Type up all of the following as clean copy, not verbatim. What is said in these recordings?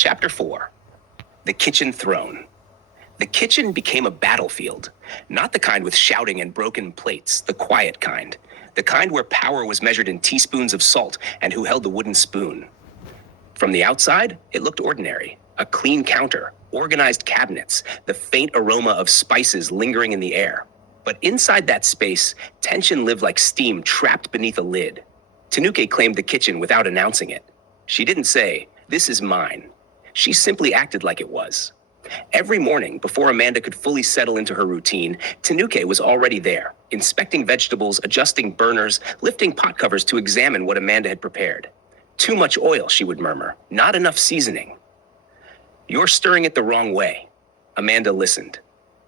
Chapter 4. The Kitchen Throne. The kitchen became a battlefield, not the kind with shouting and broken plates, the quiet kind, the kind where power was measured in teaspoons of salt and who held the wooden spoon. From the outside, it looked ordinary. A clean counter, organized cabinets, the faint aroma of spices lingering in the air. But inside that space, tension lived like steam trapped beneath a lid. Tanuke claimed the kitchen without announcing it. She didn't say, "This is mine." She simply acted like it was. Every morning, before Amanda could fully settle into her routine, Tanuke was already there, inspecting vegetables, adjusting burners, lifting pot covers to examine what Amanda had prepared. "Too much oil," she would murmur. "Not enough seasoning." "You're stirring it the wrong way." Amanda listened,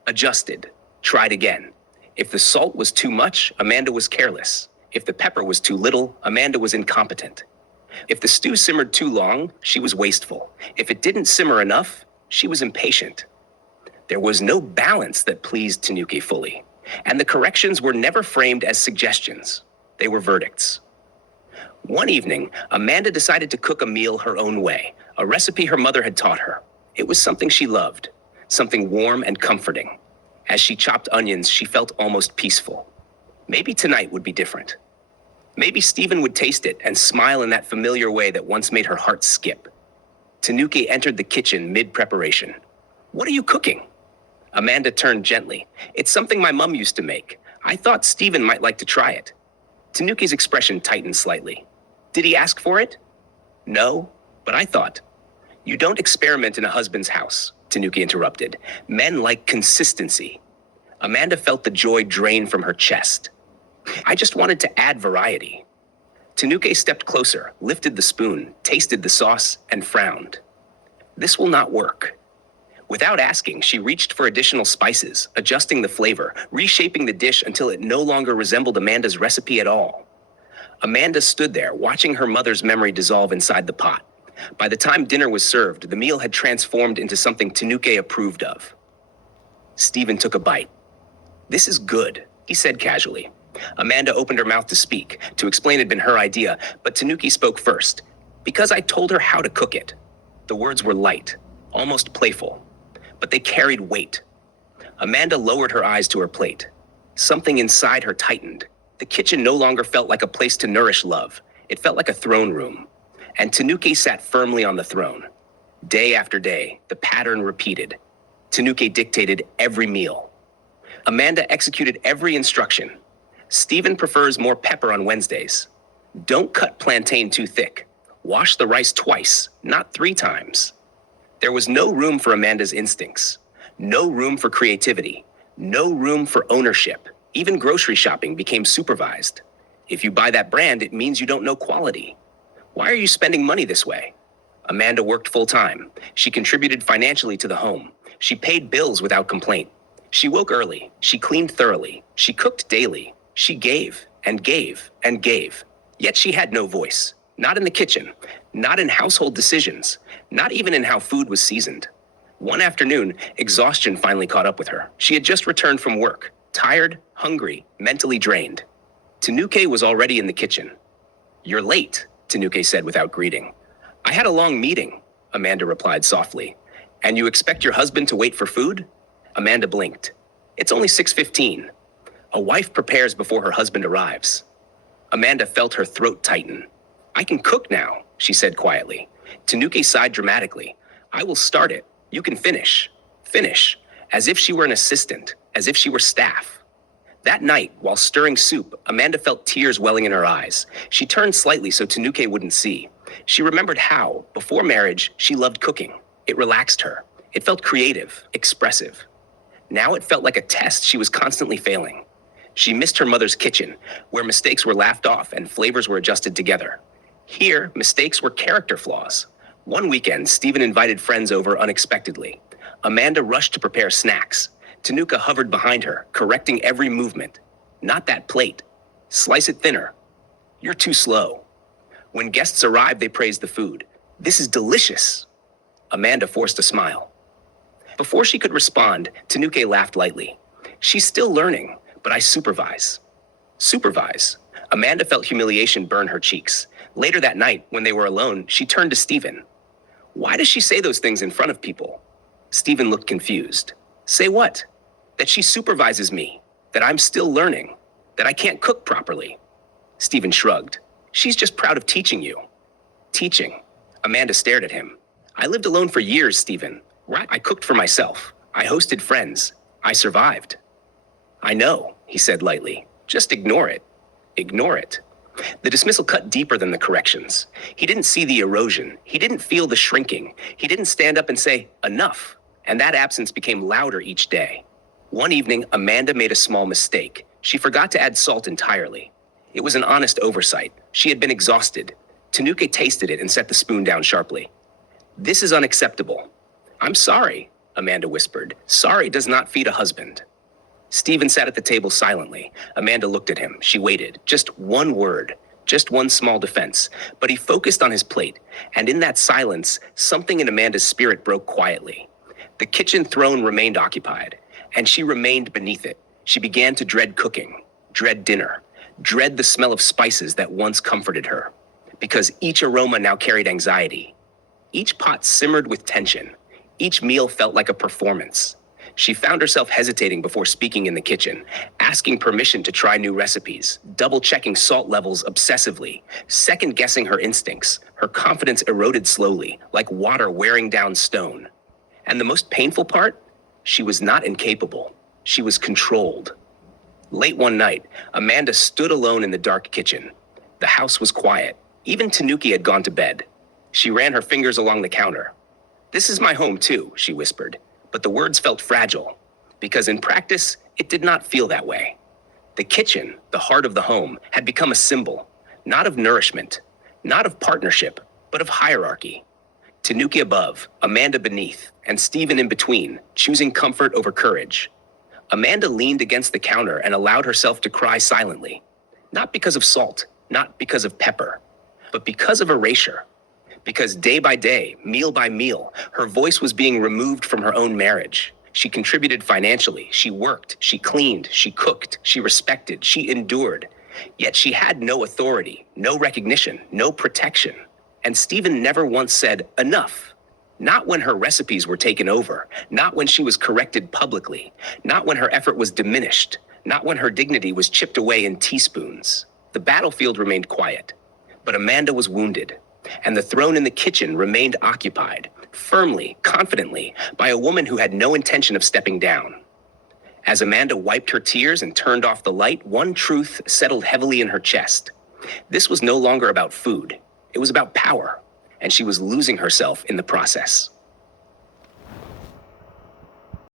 adjusted, tried again. If the salt was too much, Amanda was careless. If the pepper was too little, Amanda was incompetent. If the stew simmered too long, she was wasteful. If it didn't simmer enough, she was impatient. There was no balance that pleased Tanuke fully, and the corrections were never framed as suggestions. They were verdicts. One evening, Amanda decided to cook a meal her own way, a recipe her mother had taught her. It was something she loved, something warm and comforting. As she chopped onions, she felt almost peaceful. Maybe tonight would be different. Maybe Stephen would taste it and smile in that familiar way that once made her heart skip. Tanuke entered the kitchen mid-preparation. "What are you cooking?" Amanda turned gently. "It's something my mom used to make. I thought Stephen might like to try it." Tanuke's expression tightened slightly. "Did he ask for it?" "No, but I thought." "You don't experiment in a husband's house," Tanuke interrupted. "Men like consistency." Amanda felt the joy drain from her chest. "I just wanted to add variety." Tanuke stepped closer, lifted the spoon, tasted the sauce, and frowned. "This will not work." Without asking, she reached for additional spices, adjusting the flavor, reshaping the dish until it no longer resembled Amanda's recipe at all. Amanda stood there, watching her mother's memory dissolve inside the pot. By the time dinner was served, the meal had transformed into something Tanuke approved of. Stephen took a bite. "This is good," he said casually. Amanda opened her mouth to speak, to explain it had been her idea, but Tanuke spoke first. "Because I told her how to cook it." The words were light, almost playful, but they carried weight. Amanda lowered her eyes to her plate. Something inside her tightened. The kitchen no longer felt like a place to nourish love. It felt like a throne room. And Tanuke sat firmly on the throne. Day after day, the pattern repeated. Tanuke dictated every meal. Amanda executed every instruction. "Stephen prefers more pepper on Wednesdays. Don't cut plantain too thick. Wash the rice twice, not 3 times." There was no room for Amanda's instincts. No room for creativity. No room for ownership. Even grocery shopping became supervised. If you buy that brand, it means you don't know quality. "Why are you spending money this way?" Amanda worked full-time. She contributed financially to the home. She paid bills without complaint. She woke early. She cleaned thoroughly. She cooked daily. She gave and gave and gave. Yet she had no voice. Not in the kitchen. Not in household decisions. Not even in how food was seasoned. One afternoon, exhaustion finally caught up with her. She had just returned from work. Tired, hungry, mentally drained. Tanuke was already in the kitchen. "You're late," Tanuke said without greeting. "I had a long meeting," Amanda replied softly. "And you expect your husband to wait for food?" Amanda blinked. "It's only 6:15. A wife prepares before her husband arrives." Amanda felt her throat tighten. "I can cook now," she said quietly. Tanuke sighed dramatically. "I will start it. You can finish." Finish. As if she were an assistant. As if she were staff. That night, while stirring soup, Amanda felt tears welling in her eyes. She turned slightly so Tanuke wouldn't see. She remembered how, before marriage, she loved cooking. It relaxed her. It felt creative, expressive. Now it felt like a test she was constantly failing. She missed her mother's kitchen, where mistakes were laughed off and flavors were adjusted together. Here, mistakes were character flaws. One weekend, Stephen invited friends over unexpectedly. Amanda rushed to prepare snacks. Tanuke hovered behind her, correcting every movement. "Not that plate. Slice it thinner. You're too slow." When guests arrived, they praised the food. "This is delicious." Amanda forced a smile. Before she could respond, Tanuke laughed lightly. "She's still learning, but I supervise." Supervise. Amanda felt humiliation burn her cheeks. Later that night, when they were alone, she turned to Stephen. Why does she say those things in front of people? Stephen looked confused. Say what? That she supervises me, that I'm still learning, that I can't cook properly. Stephen shrugged. She's just proud of teaching you. Teaching? Amanda stared at him. I lived alone for years, Stephen. I cooked for myself. I hosted friends. I survived. I know, he said lightly. Just ignore it. Ignore it. The dismissal cut deeper than the corrections. He didn't see the erosion. He didn't feel the shrinking. He didn't stand up and say, enough. And that absence became louder each day. One evening, Amanda made a small mistake. She forgot to add salt entirely. It was an honest oversight. She had been exhausted. Tanuke tasted it and set the spoon down sharply. This is unacceptable. I'm sorry, Amanda whispered. Sorry does not feed a husband. Stephen sat at the table silently. Amanda looked at him. She waited. Just one word. Just one small defense. But he focused on his plate. And in that silence, something in Amanda's spirit broke quietly. The kitchen throne remained occupied, and she remained beneath it. She began to dread cooking, dread dinner, dread the smell of spices that once comforted her. Because each aroma now carried anxiety. Each pot simmered with tension. Each meal felt like a performance. She found herself hesitating before speaking in the kitchen, asking permission to try new recipes, double-checking salt levels obsessively, second-guessing her instincts. Her confidence eroded slowly, like water wearing down stone. And the most painful part? She was not incapable. She was controlled. Late one night, Amanda stood alone in the dark kitchen. The house was quiet. Even Tanuki had gone to bed. She ran her fingers along the counter. This is my home too, she whispered. But the words felt fragile, because in practice, it did not feel that way. The kitchen, the heart of the home, had become a symbol, not of nourishment, not of partnership, but of hierarchy. Tanuki above, Amanda beneath, and Stephen in between, choosing comfort over courage. Amanda leaned against the counter and allowed herself to cry silently, not because of salt, not because of pepper, but because of erasure. Because day by day, meal by meal, her voice was being removed from her own marriage. She contributed financially, she worked, she cleaned, she cooked, she respected, she endured. Yet she had no authority, no recognition, no protection. And Stephen never once said, enough. Not when her recipes were taken over, not when she was corrected publicly, not when her effort was diminished, not when her dignity was chipped away in teaspoons. The battlefield remained quiet, but Amanda was wounded. And the throne in the kitchen remained occupied, firmly, confidently, by a woman who had no intention of stepping down. As Amanda wiped her tears and turned off the light, one truth settled heavily in her chest. This was no longer about food. It was about power, and she was losing herself in the process.